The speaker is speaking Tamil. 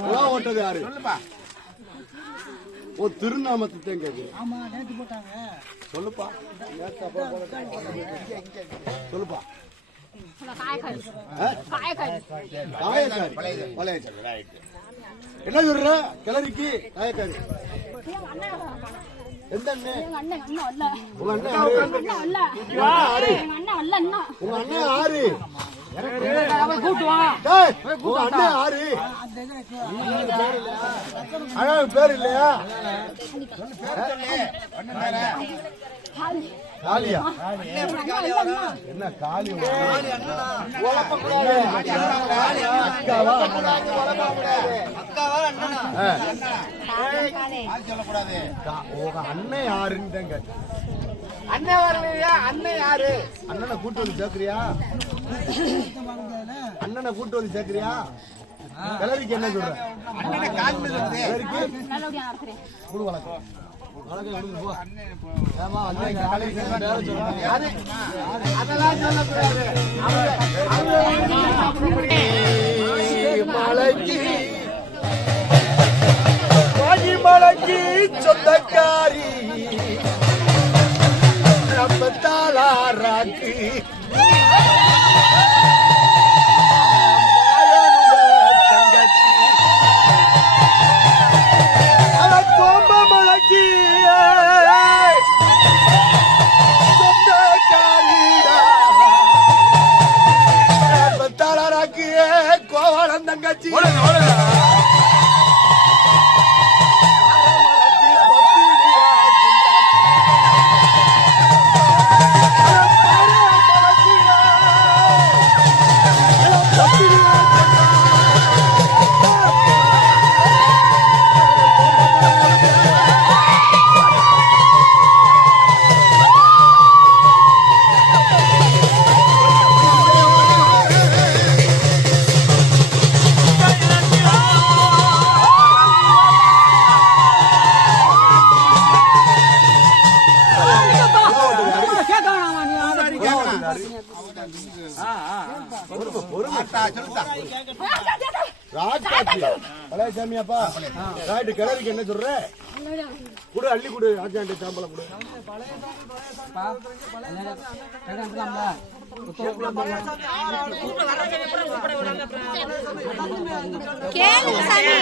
உலா ஓட்டது யாரு சொல்லுப்பா ஓ திருநாமத்தை தான் கேக்குது ஆமா நேத்து போட்டாங்க சொல்லுப்பா சொல்லுப்பா என்ன சொல்ற கிளறிக்கு காயக்காரி எந்த அண்ணன் உங்க அண்ணன் யாரு? அண்ணன் பேர் இல்லையா என்ன காலி அக்காவா அண்ணன் யாருன்னு அண்ணன் வரலையா? அண்ணன் யாரு? அண்ணனை கூட்டு வந்து சேர்க்கிறியா? அண்ணனை கூட்டு வந்து சேர்க்கிறியா? கிளவிக்கு என்ன சொல்ற? அண்ணனை காலில் இருக்குது கிளவிக்கு சொல்றாங்க அது அதெல்லாம் சொல்லக்கூடாது. மலைக்கு மலைக்கு சொந்தக்காரி நம்ம தாளாராக்கு மலைக்கு சொந்தக்காரிடா தங்கச்சி. ஆத்தா, சொல்லுத்தா. அப்பா ராய்ட்டு கிளறிக்கு என்ன சொல்ற குடு அள்ளி குடு ராஜாண்டி சாம்பலம் குடு கேளு சாமி